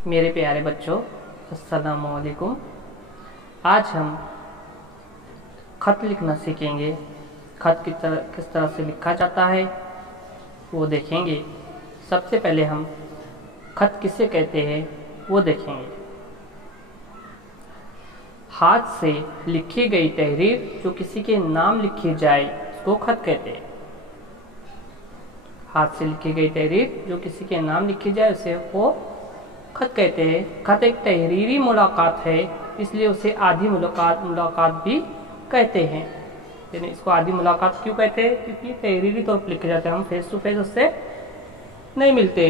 मेरे प्यारे बच्चों, अस्सलाम वालेकुम। आज हम खत लिखना सीखेंगे। खत किस तरह से लिखा जाता है वो देखेंगे। सबसे पहले हम खत किसे कहते हैं वो देखेंगे। हाथ से लिखी गई तहरीर जो किसी के नाम लिखी जाए उसको खत कहते हैं। हाथ से लिखी गई तहरीर जो किसी के नाम लिखी जाए उसे वो खत कहते हैं। खत एक तहरीरी मुलाकात है, इसलिए उसे आधी मुलाकात भी कहते हैं। यानी इसको आधी मुलाकात क्यों कहते हैं? क्योंकि तहरीरी तौर पर लिखे जाते हैं, हम फेस टू फेस उससे नहीं मिलते।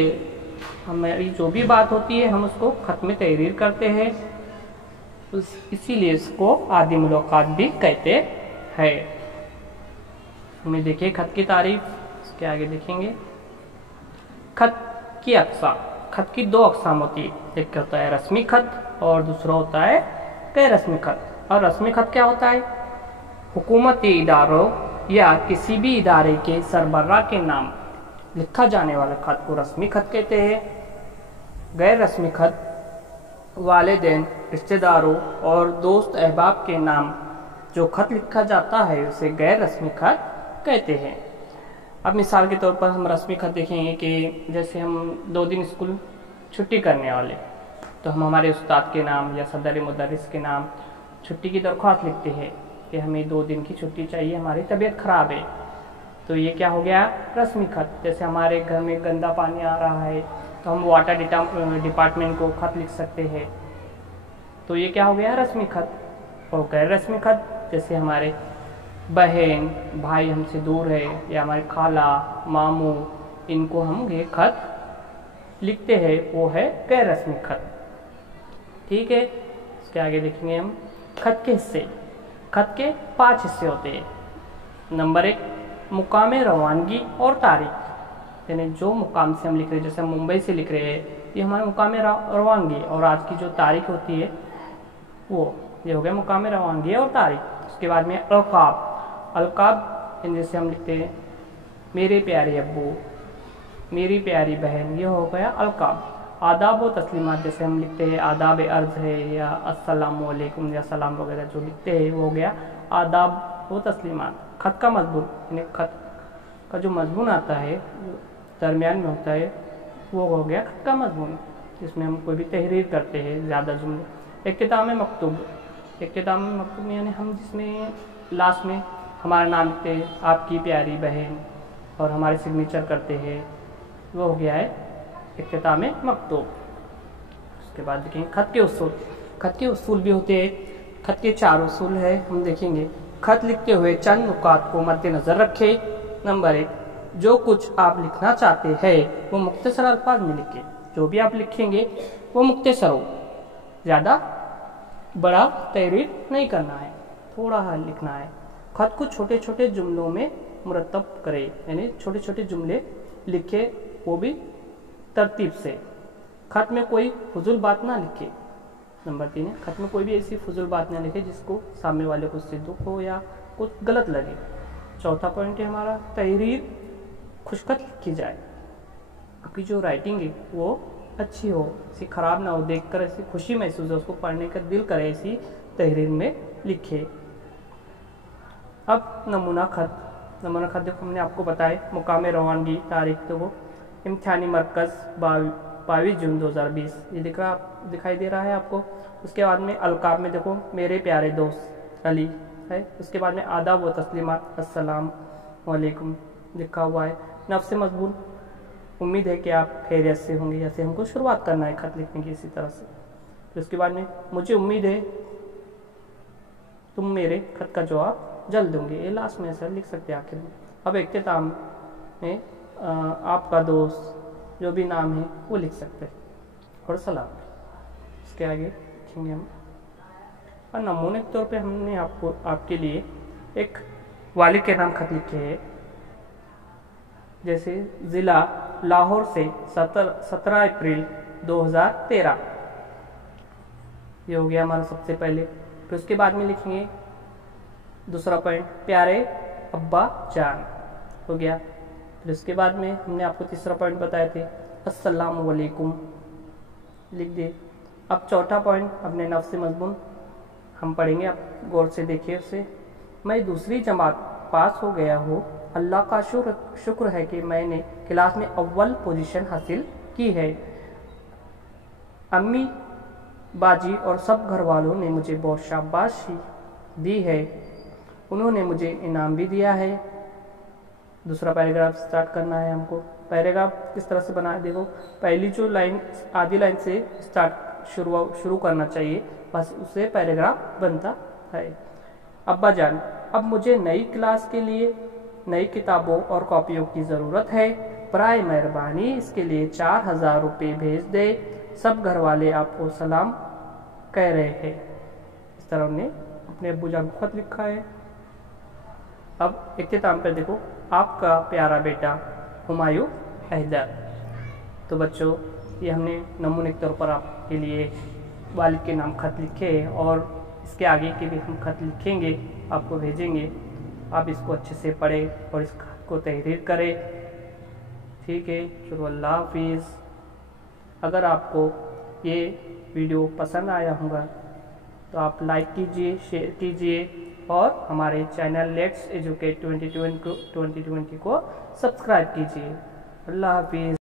हमारी जो भी बात होती है हम उसको खत में तहरीर करते हैं, इसीलिए इसको आधी मुलाकात भी कहते हैं। हमें देखिए खत की तारीफ, इसके आगे देखेंगे। खत की अक़साम, खत की दो अक़साम होती है, एक होता है रस्मी खत और दूसरा होता है गैर रस्मी खत। और रस्मी खत क्या होता है? हुकूमती इदारों या किसी भी इदारे के सरबराह के नाम लिखा जाने वाले खत को रस्मी खत कहते हैं। गैर रस्मी खत वालिदैन, रिश्तेदारों और दोस्त अहबाब के नाम जो खत लिखा जाता है उसे गैर रस्मी खत कहते हैं। अब मिसाल के तौर पर हम रस्मी खत देखेंगे कि जैसे हम 2 दिन स्कूल छुट्टी करने वाले, तो हम हमारे उस्ताद के नाम या सदर मुदर्रिस के नाम छुट्टी की दरख्वास्त लिखते हैं कि हमें 2 दिन की छुट्टी चाहिए, हमारी तबीयत ख़राब है। तो ये क्या हो गया? रस्मी खत। जैसे हमारे घर में गंदा पानी आ रहा है तो हम वाटर डिपार्टमेंट को खत लिख सकते हैं, तो ये क्या हो गया? रस्मी खत। और गैर रस्मी खत, जैसे हमारे बहन भाई हमसे दूर है या हमारे खाला मामू, इनको हम ये खत लिखते हैं, वो है गैर रस्मी खत। ठीक है, इसके आगे देखेंगे हम खत के हिस्से। खत के 5 हिस्से होते हैं। नंबर 1, मुकाम रवानगी और तारीख। यानी जो मुकाम से हम लिख रहे हैं, जैसे हम मुंबई से लिख रहे हैं, ये हमारा मुकाम रवानगी, और आज की जो तारीख होती है वो ये हो गया मुकाम रवानगी और तारीख। उसके बाद में अलकाब। अलकाब जैसे हम लिखते हैं मेरे प्यारे अब्बू, मेरी प्यारी बहन, ये हो गया अलकाब। आदाब व तस्लीमात, जैसे हम लिखते हैं आदाब अर्ज़ है या अस्सलामु अलैकुम या सलाम वगैरह जो लिखते हैं वो हो गया आदाब व तस्लीमात। खत का मजमून, यानी खत का जो मजमून आता है जो दरमियान में होता है वो हो गया खत का मजमून, जिसमें हम कोई भी तहरीर करते हैं ज़्यादा जुमले। इख्तिताम मकतूब। इख्तिताम मकतूब यानी हम जिसमें लास्ट में हमारा नाम लिखते हैं, आपकी प्यारी बहन, और हमारे सिग्नेचर करते हैं, वो हो गया है इख्तिताम मकतूब। उसके बाद देखेंगे खत के उसूल। खत के उसूल भी होते हैं। खत के 4 उसूल है, हम देखेंगे। खत लिखते हुए चंद नुकात को मद्देनज़र रखें। नंबर 1, जो कुछ आप लिखना चाहते हैं वो मुख्तसर अल्फाज में लिखें। जो भी आप लिखेंगे वो मुख्तसर हो, ज़्यादा बड़ा तहरीर नहीं करना है, थोड़ा सा लिखना है। खत को छोटे छोटे जुमलों में मुरतब करें, यानी छोटे छोटे जुमले लिखे, वो भी तरतीब से। खत में कोई फजूल बात ना लिखे। नंबर 3 है, खत में कोई भी ऐसी फजूल बात ना लिखे जिसको सामने वाले को उससे दुख हो या कुछ गलत लगे। चौथा पॉइंट है हमारा, तहरीर खुशखत लिखी जाए। आपकी जो राइटिंग है वो अच्छी हो, ऐसी ख़राब ना हो, देखकर ऐसी खुशी महसूस हो, उसको पढ़ने का दिल करे, ऐसी तहरीर में लिखे। अब नमूना खत। नमूना खत देखो हमने आपको बताया, मुकाम रवानगी, तारीख देखो इम्तिहानी मरकज़ 22 जून 2020, ये दिखाई दे रहा है आपको। उसके बाद में अलकाब में देखो मेरे प्यारे दोस्त अली है। उसके बाद में आदाब व तस्लीमात, अस्सलाम वालेकुम लिखा हुआ है। नफ्स मजबून, उम्मीद है कि आप खैरियत से होंगे। ऐसे हमको शुरुआत करना है खत लिखने की, इसी तरह से। फिर उसके बाद में मुझे उम्मीद है तुम मेरे खत का जवाब जल्द दोगे, ये लास्ट में ऐसा लिख सकते हैं आखिर में। अब इख्तिताम में आपका दोस्त जो भी नाम है वो लिख सकते हैं और सलाम। इसके आगे लिखेंगे हम। और नमूने के तौर पे हमने आपके लिए एक वालिद के नाम खत लिखे हैं। जैसे ज़िला लाहौर से 17 अप्रैल 2013, ये हो गया हमारा सबसे पहले। फिर उसके बाद में लिखेंगे दूसरा पॉइंट, प्यारे अब्बा जान, हो गया। फिर उसके बाद में हमने आपको तीसरा पॉइंट बताए थे, अस्सलामु अलैकुम। लिख दिए। अब चौथा पॉइंट अपने नफ्स मजमून हम पढ़ेंगे, आप गौर से देखिए उसे। मैं दूसरी जमात पास हो गया हूँ, अल्लाह का शुक्र है कि मैंने क्लास में अव्वल पोजीशन हासिल की है। अम्मी, बाजी और सब घर वालों ने मुझे बहुत शाबाशी दी है, उन्होंने मुझे इनाम भी दिया है। दूसरा पैराग्राफ स्टार्ट करना है हमको। पैराग्राफ किस तरह से बनाया, देखो पहली जो लाइन आधी लाइन से स्टार्ट शुरू करना चाहिए, बस उससे पैराग्राफ बनता है। अब्बा जान, अब मुझे नई क्लास के लिए नई किताबों और कॉपियों की ज़रूरत है, बराए मेहरबानी इसके लिए 4000 रुपये भेज दे। सब घर वाले आपको सलाम कह रहे हैं। इस तरह उन्होंने अपने अब्बू जान को खत लिखा है। अब इख्तिताम पे देखो, आपका प्यारा बेटा हुमायूं हैदर। तो बच्चों, ये हमने नमूने के तौर पर आपके लिए वालिद के नाम खत लिखे हैं, और इसके आगे के भी हम खत लिखेंगे, आपको भेजेंगे। आप इसको अच्छे से पढ़ें और इस खत को तहरीर करें। ठीक है, चलो अल्लाह हाफिज़। अगर आपको ये वीडियो पसंद आया होगा तो आप लाइक कीजिए, शेयर कीजिए, और हमारे चैनल लेट्स एजुकेट 2020 को सब्सक्राइब कीजिए। अल्लाह हाफिज़।